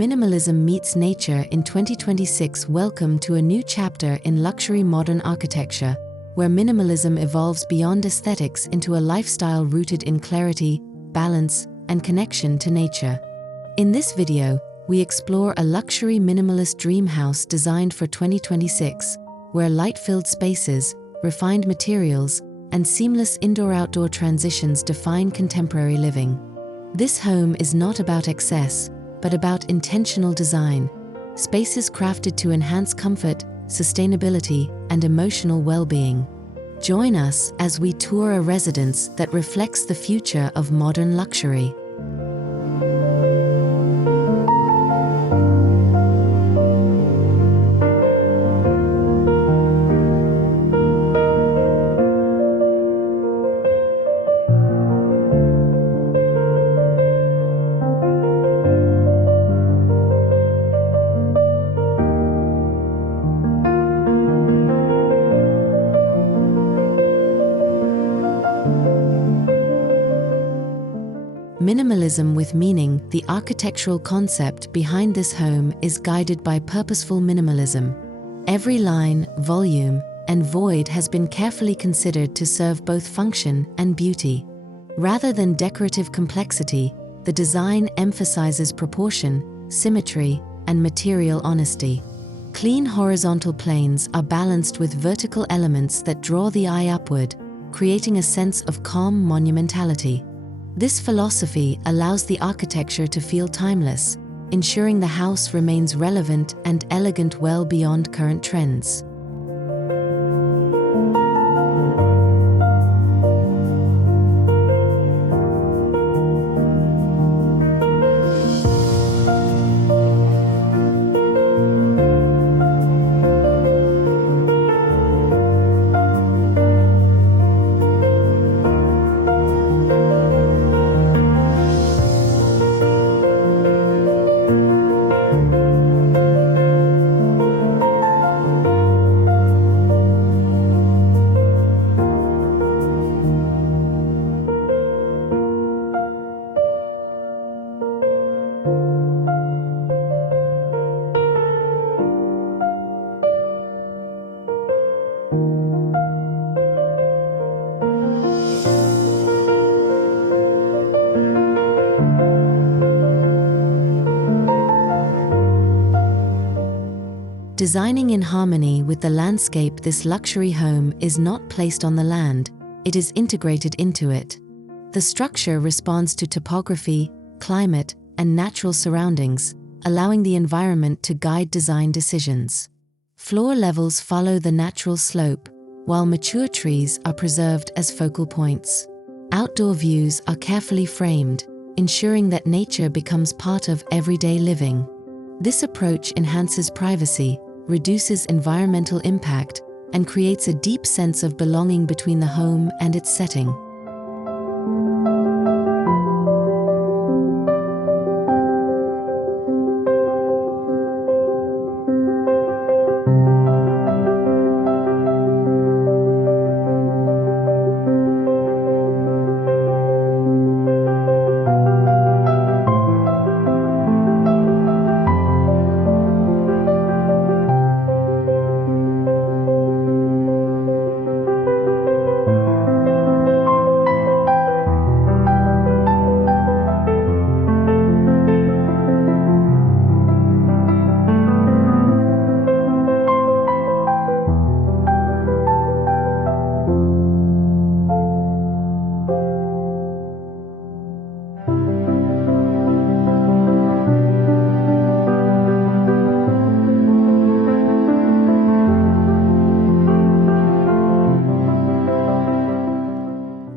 minimalism meets nature in 2026. Welcome to a new chapter in luxury modern architecture, where minimalism evolves beyond aesthetics into a lifestyle rooted in clarity, balance, and connection to nature. In this video, we explore a luxury minimalist dream house designed for 2026, where light-filled spaces, refined materials, and seamless indoor-outdoor transitions define contemporary living. This home is not about excess, but about intentional design, spaces crafted to enhance comfort, sustainability, and emotional well-being. Join us as we tour a residence that reflects the future of modern luxury. Minimalism with meaning. The architectural concept behind this home is guided by purposeful minimalism. Every line, volume, and void has been carefully considered to serve both function and beauty. Rather than decorative complexity, the design emphasizes proportion, symmetry, and material honesty. Clean horizontal planes are balanced with vertical elements that draw the eye upward, creating a sense of calm monumentality. This philosophy allows the architecture to feel timeless, ensuring the house remains relevant and elegant well beyond current trends. Designing in harmony with the landscape, this luxury home is not placed on the land, it is integrated into it. The structure responds to topography, climate, and natural surroundings, allowing the environment to guide design decisions. Floor levels follow the natural slope, while mature trees are preserved as focal points. Outdoor views are carefully framed, ensuring that nature becomes part of everyday living. This approach enhances privacy, reduces environmental impact, and creates a deep sense of belonging between the home and its setting.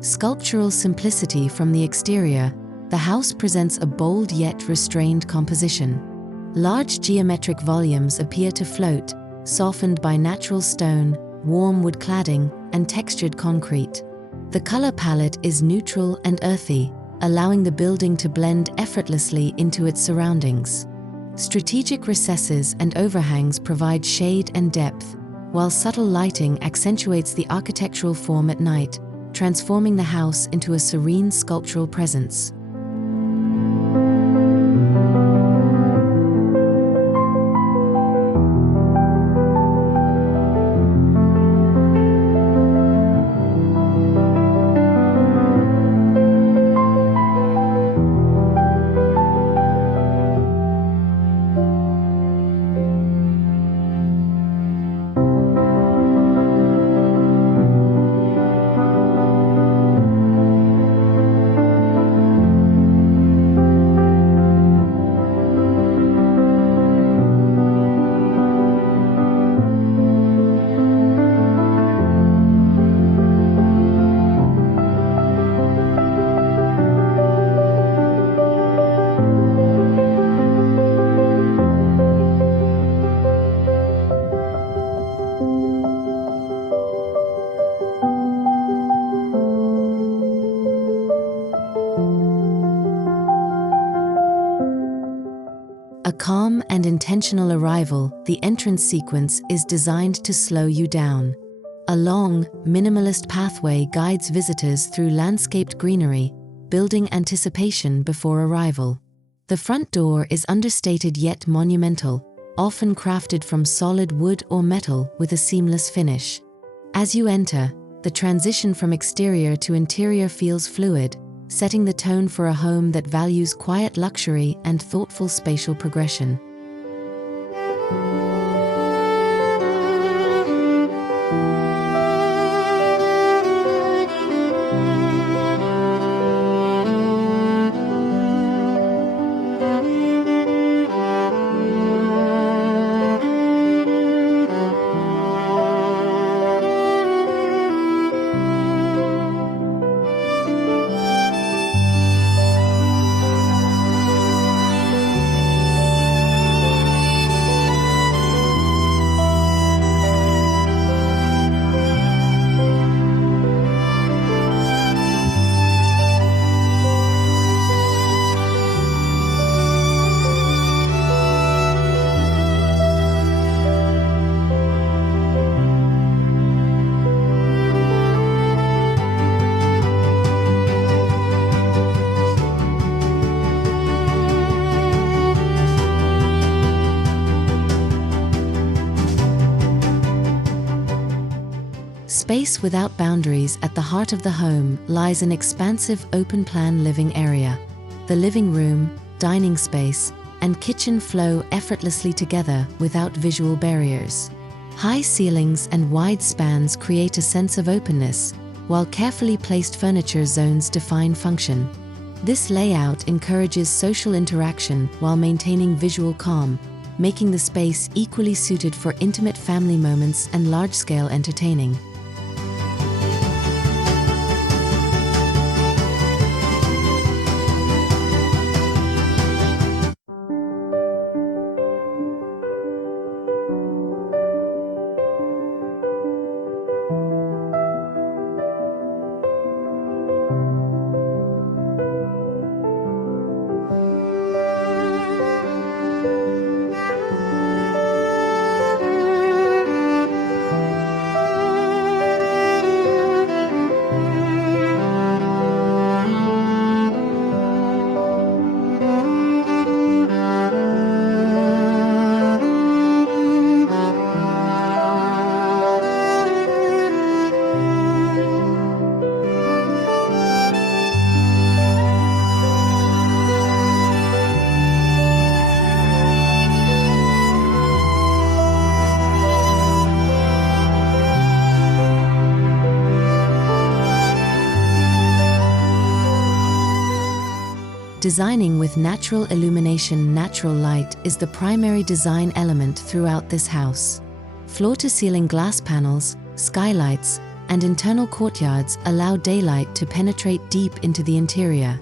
Sculptural simplicity. From the exterior, the house presents a bold yet restrained composition. Large geometric volumes appear to float, softened by natural stone, warm wood cladding, and textured concrete. The color palette is neutral and earthy, allowing the building to blend effortlessly into its surroundings. Strategic recesses and overhangs provide shade and depth, while subtle lighting accentuates the architectural form at night, transforming the house into a serene sculptural presence. and intentional arrival, the entrance sequence is designed to slow you down. A long, minimalist pathway guides visitors through landscaped greenery, building anticipation before arrival. The front door is understated yet monumental, often crafted from solid wood or metal with a seamless finish. As you enter, the transition from exterior to interior feels fluid, setting the tone for a home that values quiet luxury and thoughtful spatial progression. Space without boundaries at the heart of the home lies an expansive open-plan living area. The living room, dining space, and kitchen flow effortlessly together without visual barriers. High ceilings and wide spans create a sense of openness, while carefully placed furniture zones define function. This layout encourages social interaction while maintaining visual calm, making the space equally suited for intimate family moments and large-scale entertaining. Designing with natural illumination, natural light is the primary design element throughout this house. Floor-to-ceiling glass panels, skylights, and internal courtyards allow daylight to penetrate deep into the interior.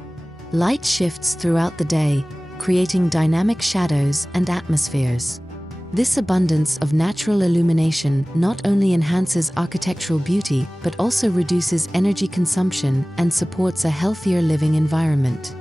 Light shifts throughout the day, creating dynamic shadows and atmospheres. This abundance of natural illumination not only enhances architectural beauty but also reduces energy consumption and supports a healthier living environment.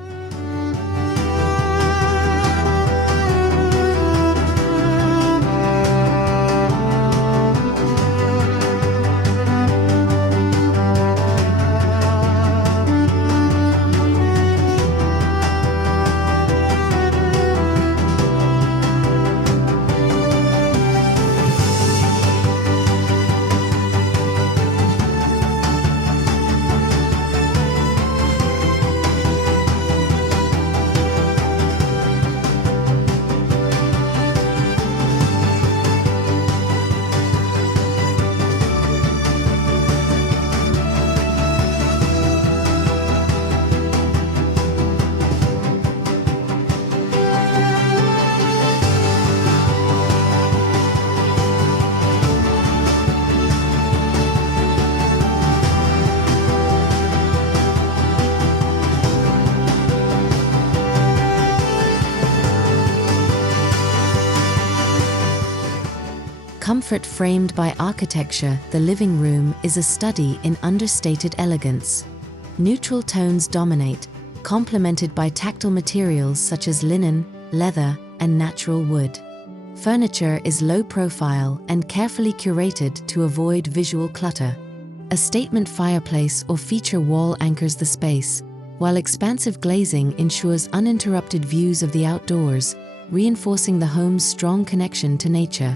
Comfort framed by architecture, the living room is a study in understated elegance. Neutral tones dominate, complemented by tactile materials such as linen, leather, and natural wood. Furniture is low profile and carefully curated to avoid visual clutter. A statement fireplace or feature wall anchors the space, while expansive glazing ensures uninterrupted views of the outdoors, reinforcing the home's strong connection to nature.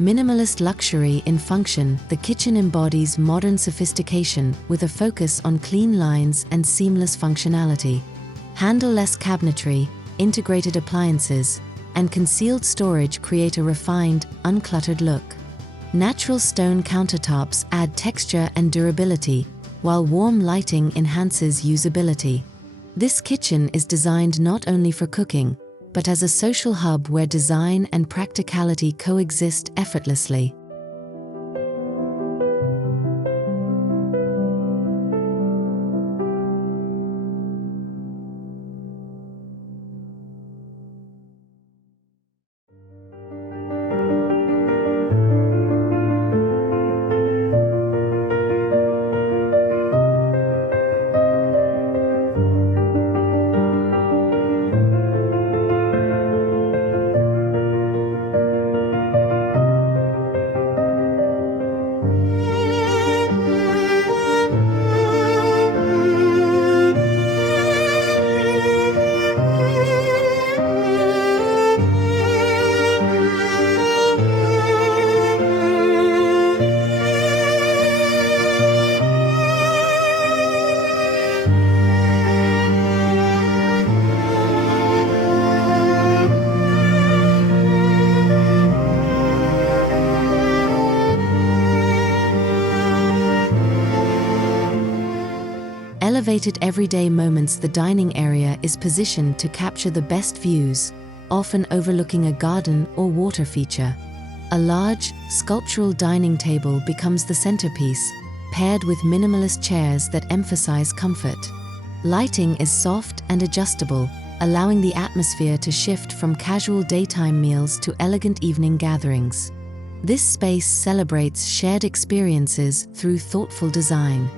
Minimalist luxury in function, the kitchen embodies modern sophistication with a focus on clean lines and seamless functionality. Handle-less cabinetry, integrated appliances, and concealed storage create a refined, uncluttered look. Natural stone countertops add texture and durability, while warm lighting enhances usability. This kitchen is designed not only for cooking, but as a social hub where design and practicality coexist effortlessly. Elevated everyday moments, the dining area is positioned to capture the best views, often overlooking a garden or water feature. A large, sculptural dining table becomes the centerpiece, paired with minimalist chairs that emphasize comfort. Lighting is soft and adjustable, allowing the atmosphere to shift from casual daytime meals to elegant evening gatherings. This space celebrates shared experiences through thoughtful design.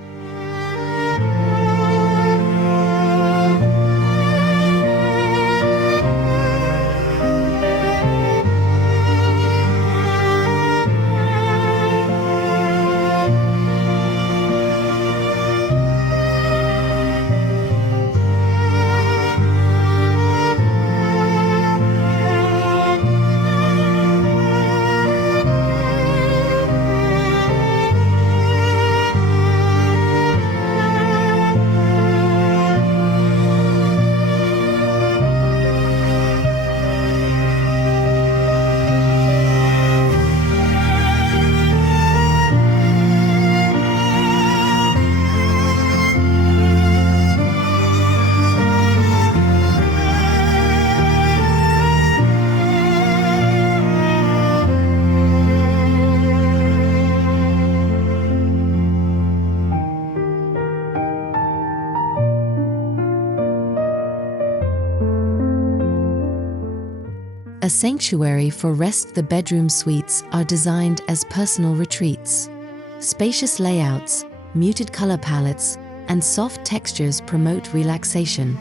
A sanctuary for rest, the bedroom suites are designed as personal retreats. Spacious layouts, muted color palettes, and soft textures promote relaxation.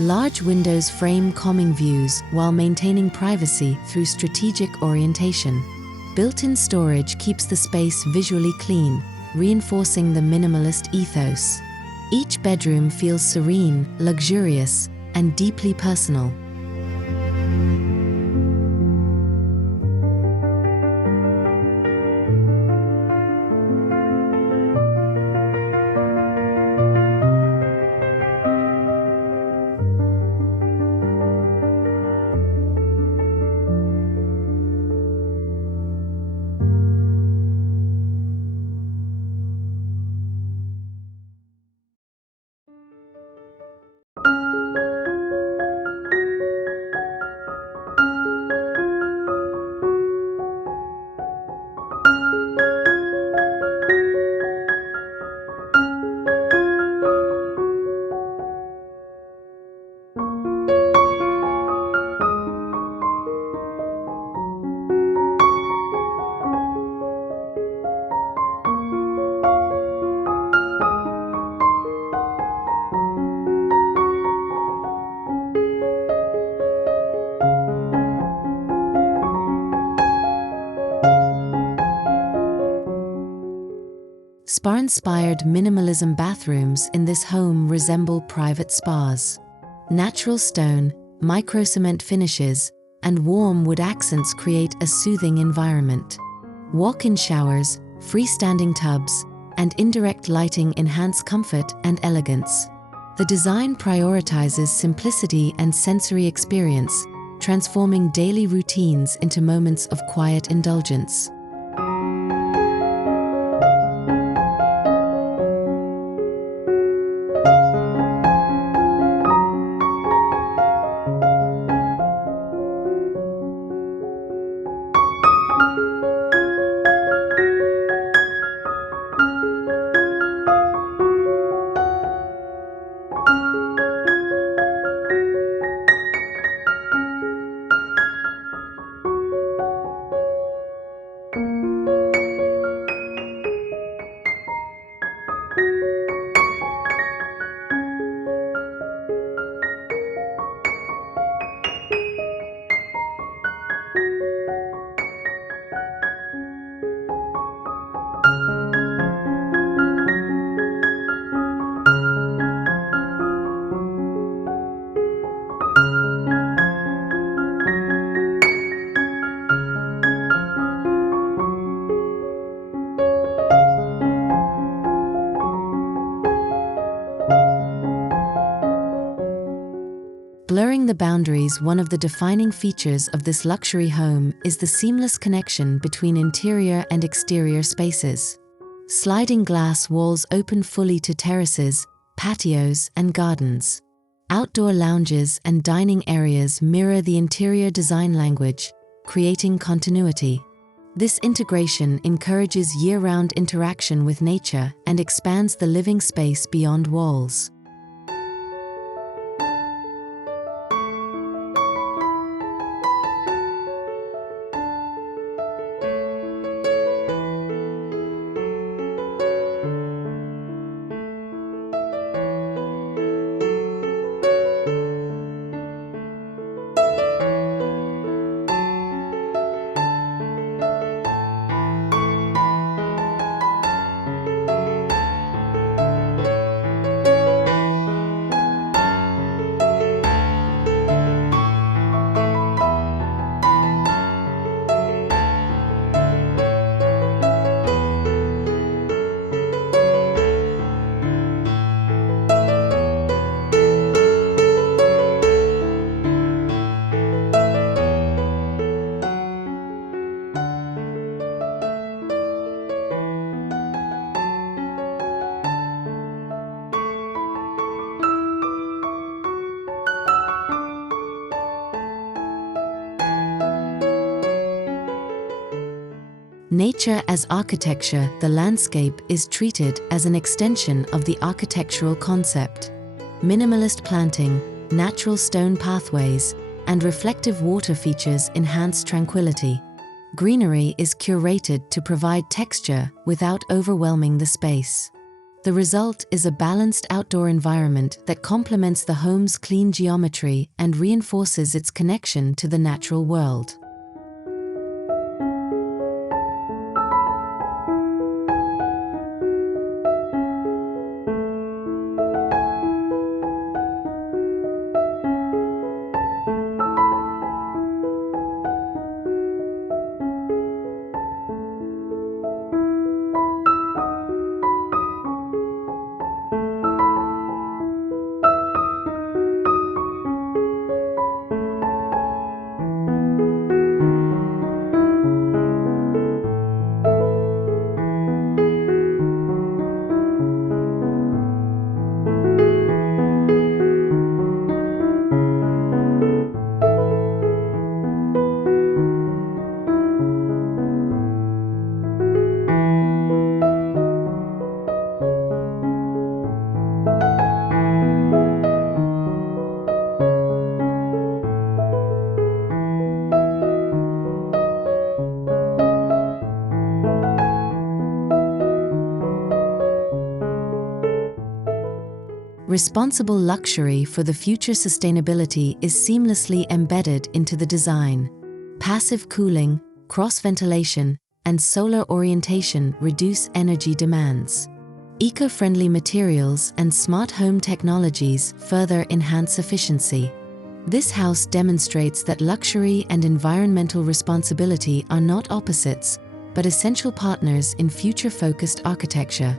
Large windows frame calming views while maintaining privacy through strategic orientation. Built-in storage keeps the space visually clean, reinforcing the minimalist ethos. Each bedroom feels serene, luxurious, and deeply personal. Spa-inspired minimalism bathrooms in this home resemble private spas. Natural stone, micro-cement finishes, and warm wood accents create a soothing environment. Walk-in showers, freestanding tubs, and indirect lighting enhance comfort and elegance. The design prioritizes simplicity and sensory experience, transforming daily routines into moments of quiet indulgence. Blurring the boundaries, one of the defining features of this luxury home is the seamless connection between interior and exterior spaces. Sliding glass walls open fully to terraces, patios, and gardens. Outdoor lounges and dining areas mirror the interior design language, creating continuity. This integration encourages year-round interaction with nature and expands the living space beyond walls. Nature as architecture, the landscape is treated as an extension of the architectural concept. Minimalist planting, natural stone pathways, and reflective water features enhance tranquility. Greenery is curated to provide texture without overwhelming the space. The result is a balanced outdoor environment that complements the home's clean geometry and reinforces its connection to the natural world. Responsible luxury for the future sustainability is seamlessly embedded into the design. Passive cooling, cross-ventilation, and solar orientation reduce energy demands. Eco-friendly materials and smart home technologies further enhance efficiency. This house demonstrates that luxury and environmental responsibility are not opposites, but essential partners in future-focused architecture.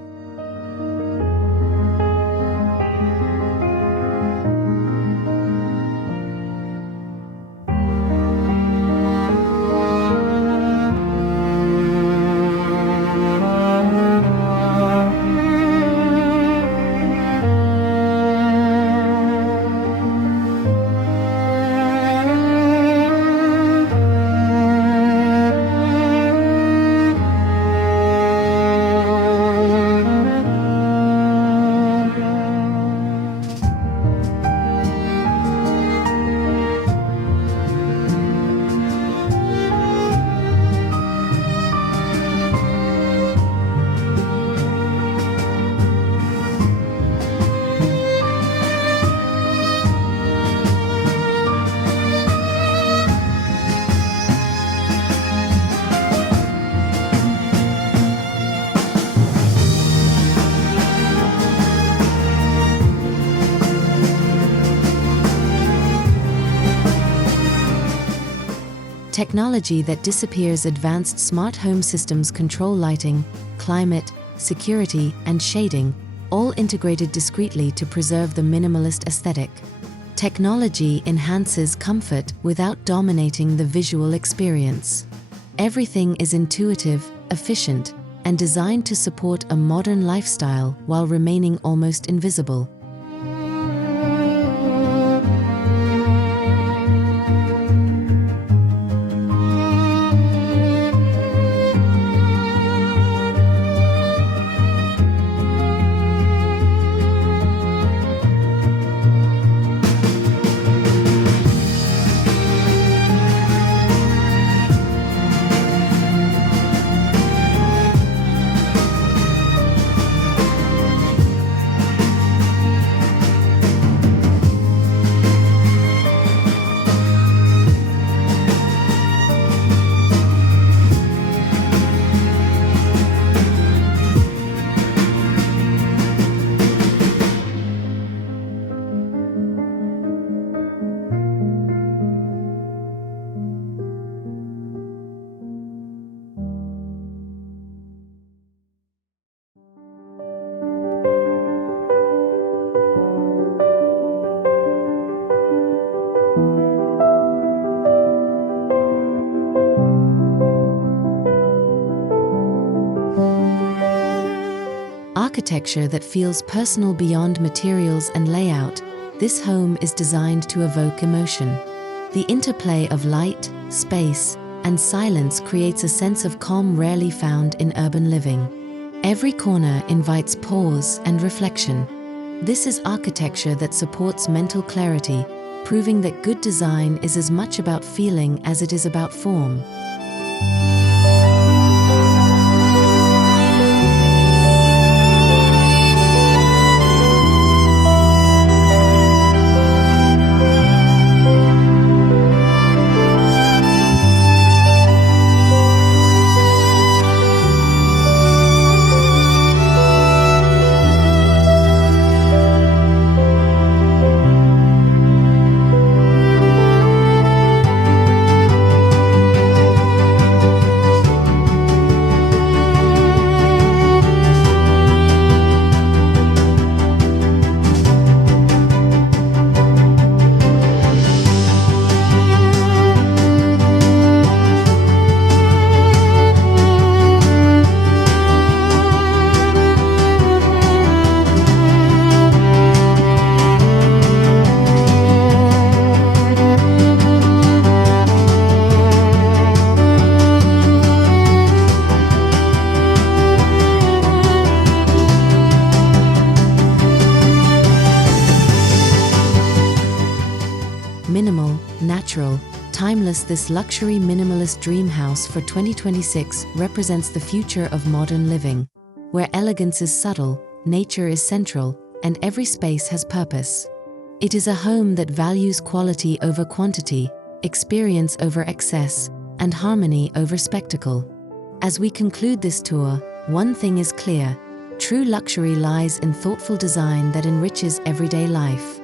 Technology that disappears advanced smart home systems control lighting, climate, security, and shading, all integrated discreetly to preserve the minimalist aesthetic. Technology enhances comfort without dominating the visual experience. Everything is intuitive, efficient, and designed to support a modern lifestyle while remaining almost invisible. Architecture that feels personal beyond materials and layout, this home is designed to evoke emotion. The interplay of light, space, and silence creates a sense of calm rarely found in urban living. Every corner invites pause and reflection. This is architecture that supports mental clarity, proving that good design is as much about feeling as it is about form. Minimal, natural, timeless, this luxury minimalist dream house for 2026 represents the future of modern living, where elegance is subtle, nature is central, and every space has purpose. It is a home that values quality over quantity, experience over excess, and harmony over spectacle. As we conclude this tour, one thing is clear: true luxury lies in thoughtful design that enriches everyday life.